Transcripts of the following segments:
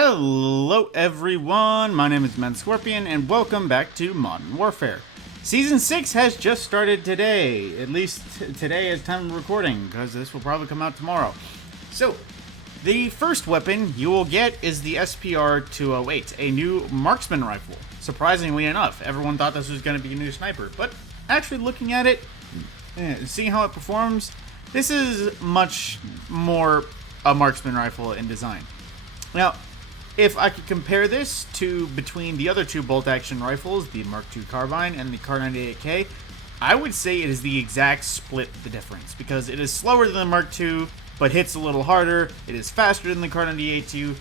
Hello everyone, my name is Man Scorpion and welcome back to Modern Warfare. Season 6 has just started today, at least today as time of recording, because this will probably come out tomorrow. So, the first weapon you will get is the SPR-208, a new marksman rifle. Surprisingly enough, everyone thought this was going to be a new sniper, but actually looking at it, seeing how it performs, this is much more a marksman rifle in design. Now, if I could compare this to between the other two bolt-action rifles, the Mark II Carbine and the Kar98K, I would say it is the exact split the difference, because it is slower than the Mark II, but hits a little harder. It is faster than the Kar98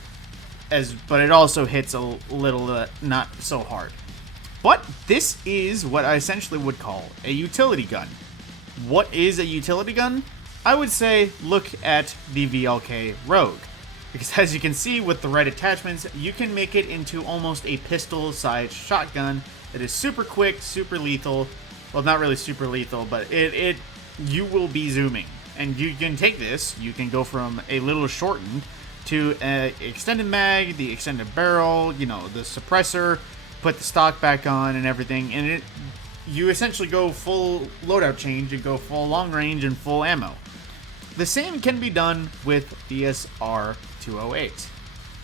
but it also hits a little not so hard. But this is what I essentially would call a utility gun. What is a utility gun? I would say look at the VLK Rogue. Because as you can see with the right attachments, you can make it into almost a pistol-sized shotgun that is super quick, super lethal. Well, not really super lethal, but you will be zooming. And you can take this, you can go from a little shortened to an extended mag, the extended barrel, the suppressor, put the stock back on and everything, and you essentially go full loadout change and go full long range and full ammo. The same can be done with the SR-208.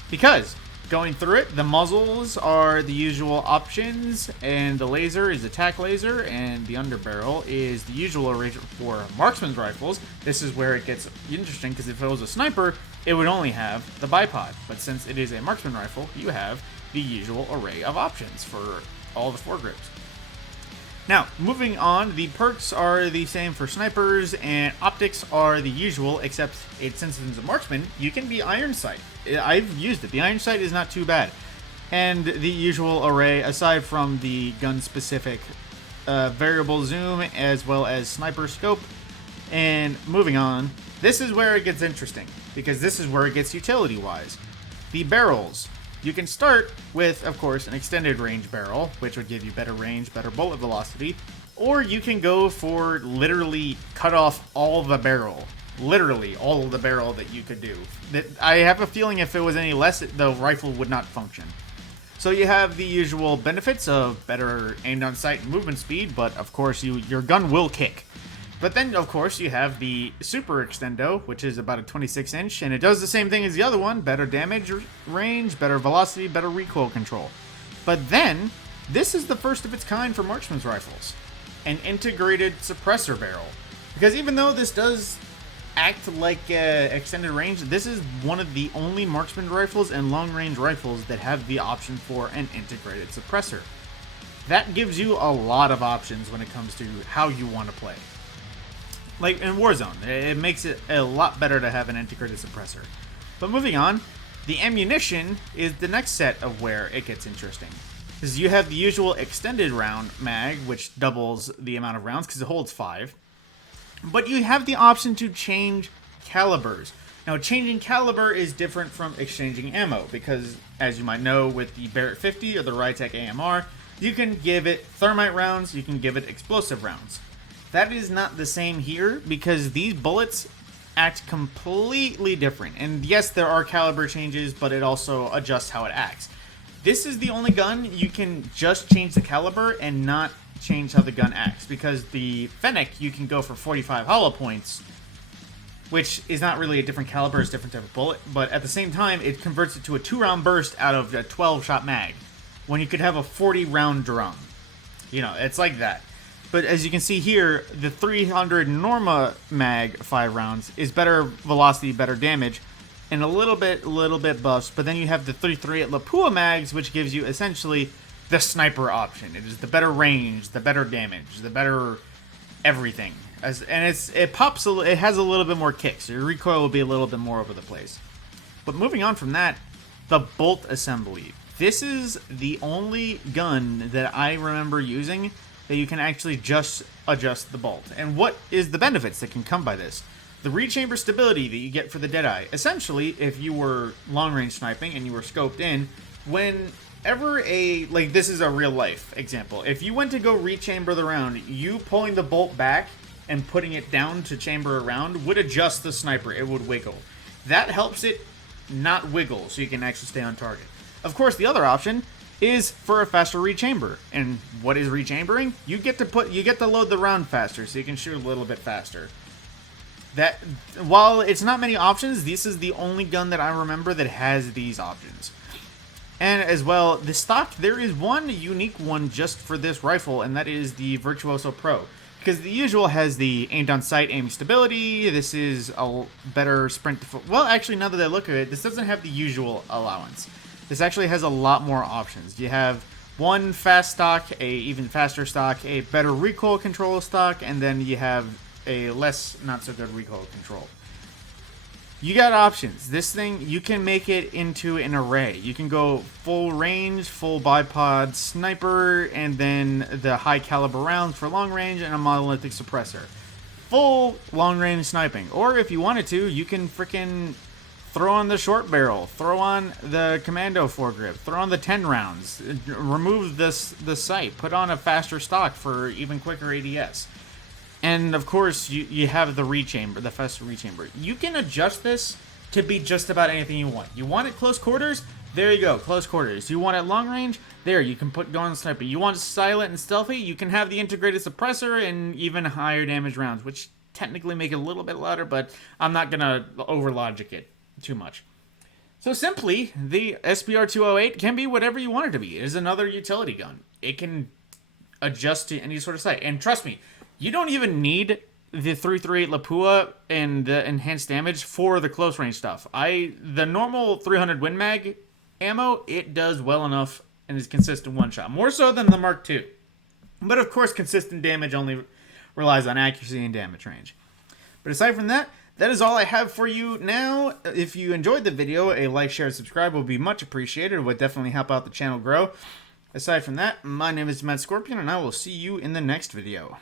Because, going through it, the muzzles are the usual options, and the laser is the tac laser, and the underbarrel is the usual arrangement for marksman's rifles. This is where it gets interesting, because if it was a sniper, it would only have the bipod. But since it is a marksman rifle, you have the usual array of options for all the foregrips. Now, moving on, the perks are the same for snipers, and optics are the usual, except since it's a marksman, you can be iron sight. I've used it. The iron sight is not too bad. And the usual array, aside from the gun-specific variable zoom, as well as sniper scope. And moving on, this is where it gets interesting, because this is where it gets utility-wise. The barrels. You can start with, of course, an extended range barrel, which would give you better range, better bullet velocity, or you can go for literally cut off all the barrel. Literally all of the barrel that you could do. I have a feeling if it was any less, the rifle would not function. So you have the usual benefits of better aimed on sight and movement speed, but of course your gun will kick. But then, of course, you have the Super Extendo, which is about a 26-inch, and it does the same thing as the other one. Better damage range, better velocity, better recoil control. But then, this is the first of its kind for marksman's rifles. An integrated suppressor barrel. Because even though this does act like extended range, this is one of the only marksman rifles and long-range rifles that have the option for an integrated suppressor. That gives you a lot of options when it comes to how you want to play. Like in Warzone, it makes it a lot better to have an integrated suppressor. But moving on, the ammunition is the next set of where it gets interesting. Because you have the usual extended round mag, which doubles the amount of rounds because it holds 5. But you have the option to change calibers. Now, changing caliber is different from exchanging ammo, because as you might know with the Barrett 50 or the Rytec AMR, you can give it thermite rounds, you can give it explosive rounds. That is not the same here, because these bullets act completely different. And yes, there are caliber changes, but it also adjusts how it acts. This is the only gun you can just change the caliber and not change how the gun acts, because the Fennec, you can go for 45 hollow points, which is not really a different caliber, it's a different type of bullet, but at the same time, it converts it to a 2-round burst out of a 12-shot mag, when you could have a 40-round drum. It's like that. But as you can see here, the 300 Norma mag 5 rounds is better velocity, better damage, and a little bit buffs. But then you have the 338 Lapua mags, which gives you essentially the sniper option. It is the better range, the better damage, the better everything. It has a little bit more kick, so your recoil will be a little bit more over the place. But moving on from that, the bolt assembly. This is the only gun that I remember using that you can actually just adjust the bolt. And what is the benefits that can come by this? The rechamber stability that you get for the Deadeye. Essentially, if you were long-range sniping and you were scoped in, whenever this is a real-life example. If you went to go rechamber the round, you pulling the bolt back and putting it down to chamber a round would adjust the sniper. It would wiggle. That helps it not wiggle, so you can actually stay on target. Of course, the other option is for a faster rechamber. And what is rechambering? You get to load the round faster, so you can shoot a little bit faster. That, while it's not many options, this is the only gun that I remember that has these options. And as well, the stock, there is one unique one just for this rifle, and that is the Virtuoso Pro. Because the usual has the aimed on sight aiming stability. This is a better sprint. Well, actually, now that I look at it, this doesn't have the usual allowance. This actually has a lot more options. You have one fast stock, a even faster stock, a better recoil control stock, and then you have a less not so good recoil control. You got options. This thing, you can make it into an array. You can go full range, full bipod sniper, and then the high caliber rounds for long range and a monolithic suppressor. Full long range sniping. Or if you wanted to, you can freaking throw on the short barrel, throw on the commando foregrip, throw on the 10 rounds, remove the sight, put on a faster stock for even quicker ADS. And of course, you have the rechamber, the faster rechamber. You can adjust this to be just about anything you want. You want it close quarters? There you go, close quarters. You want it long range? There, you can put going sniper. You want it silent and stealthy? You can have the integrated suppressor and even higher damage rounds, which technically make it a little bit louder, but I'm not gonna over logic it too much. So simply, the SPR-208 can be whatever you want it to be. It is another utility gun. It can adjust to any sort of sight. And trust me, you don't even need the 338 Lapua and the enhanced damage for the close range stuff. The normal 300 Win Mag ammo, it does well enough and is consistent one shot. More so than the Mark II. But of course, consistent damage only relies on accuracy and damage range. But aside from that, that is all I have for you now. If you enjoyed the video, a like, share, and subscribe will be much appreciated. It would definitely help out the channel grow. Aside from that, my name is Matt Scorpion, and I will see you in the next video.